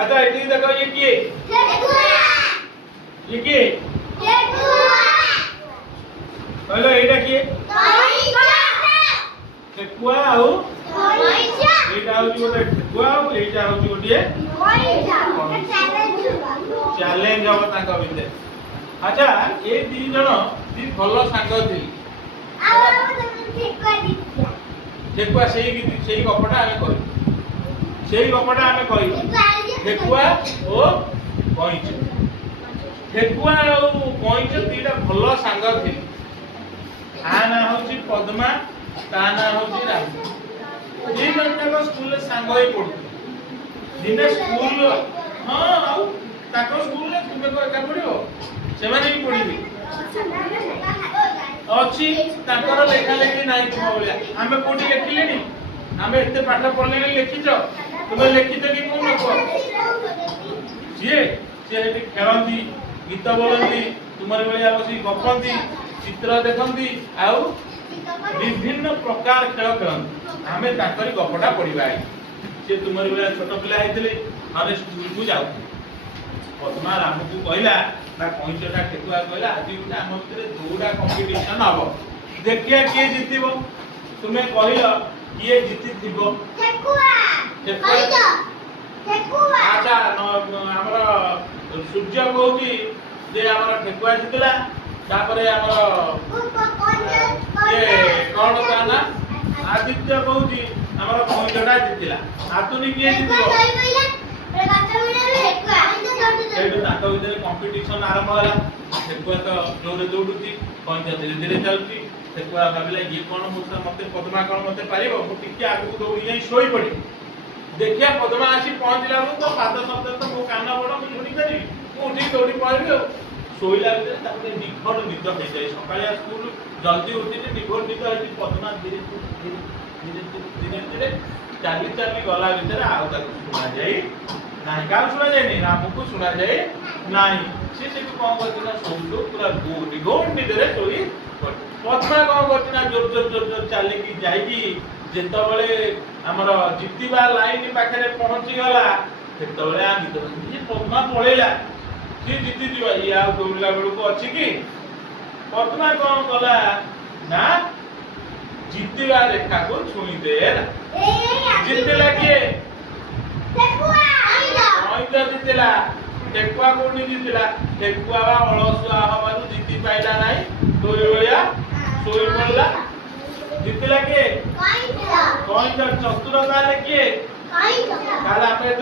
अच्छा ये देखो ये किए ये किए कहलो एटा किए ठेकुआ आउ एटा होची गोटे ठेकुआ आउ एटा होची गोटे चैलेंज हम ताका भितर। अच्छा ये दी जण दी भलो सांग थिली ठेकुआ सेही गपटा आमे कहि ठेकुआ ओ कइच ठेकुआ और कइच दीटा भलो सांग थिली आ ना होची पद्मा ता ना होची राजू जे जनता स्कूल सांग होई पड़ती दिने स्कूल हां आउ ताको स्कूल रे तुमे को एका पड़ियो से माने भी पड़िबी अछि ताकर लेखा लेखी नाही तुम बोलिया हमें कोठी लिखिलेनी हमें एते पाठ पढ़ले लिखिचो तुमे लिखितो कि कोन नको जे हेटी खेलंती गीत बोलंती तुमरे बलिया बसी गपंती चित्र देखंती आउ विभिन्न प्रकार खेल खेलंती हमें ताकरी गपटा पढ़िबा से तुमरे बलिया छोट पिला आइतले हमें स्कूल को जाऊ पद्मा रामू को कहला ना कइचटा ठेकुआ कहला आज उठा हम भितर दौड़ा कंपटीशन हबो देखिया के जितिबो तुमे कहिलो किए जिति थिबो ठेकुआ अच्छा हमर सूर्य कहूची जे हमर ठेकुआ जितला तापरे हमर ये कोन काना आदित्य कहूची हमर कइचटा जितिला आतुनी के जितिबो कंपटीशन आरंभ होला ठेकुआ तो जोरे दौड़ुची कइच धीरे धीरे चलती ठेकुआ भाबिला ये कोन मते पद्मा कोन मते पारिबो मु टिके आगु दौड़ी जाई सोई पड़ी देखिया पद्मा आसी पहुंचला तो पाद शब्द तो मो कान बड़ मु झुडी करी मु उठी दौड़ी पड़िबो सोईला बिते ताके निखर निद हो जाय सकाळे स्कूल जल्दी उठी निखर निद होई पद्मा धीरे धीरे चाली गला भीतर आउ ताको सुना जाई नाही का सुना जाय नहीं रामू को सुना जाय नाही से कोन करथिना सोइतो पूरा गोड निदरे सोई पद्मा कोन करथिना जोर जोर जोर जोर चाली की जाई की जेतो बळे हमर जितिबा लाइन पाखरे पहुंची गला तेतो बळे आ निद ये पद्मा पळेला जे जिति दिवा या दौड़ला बेलू को अछि की पद्मा कोन कला ना जितिबा रेखा को छुई दे जितला के ठेकुआ जितला ठेकुआ कोनी जितला ठेकुआ बा अलसुआ हबारु जिति पाइला नाही तोय होया सोई पड़ला जितला के कइच चतुर काले के कइच काला पे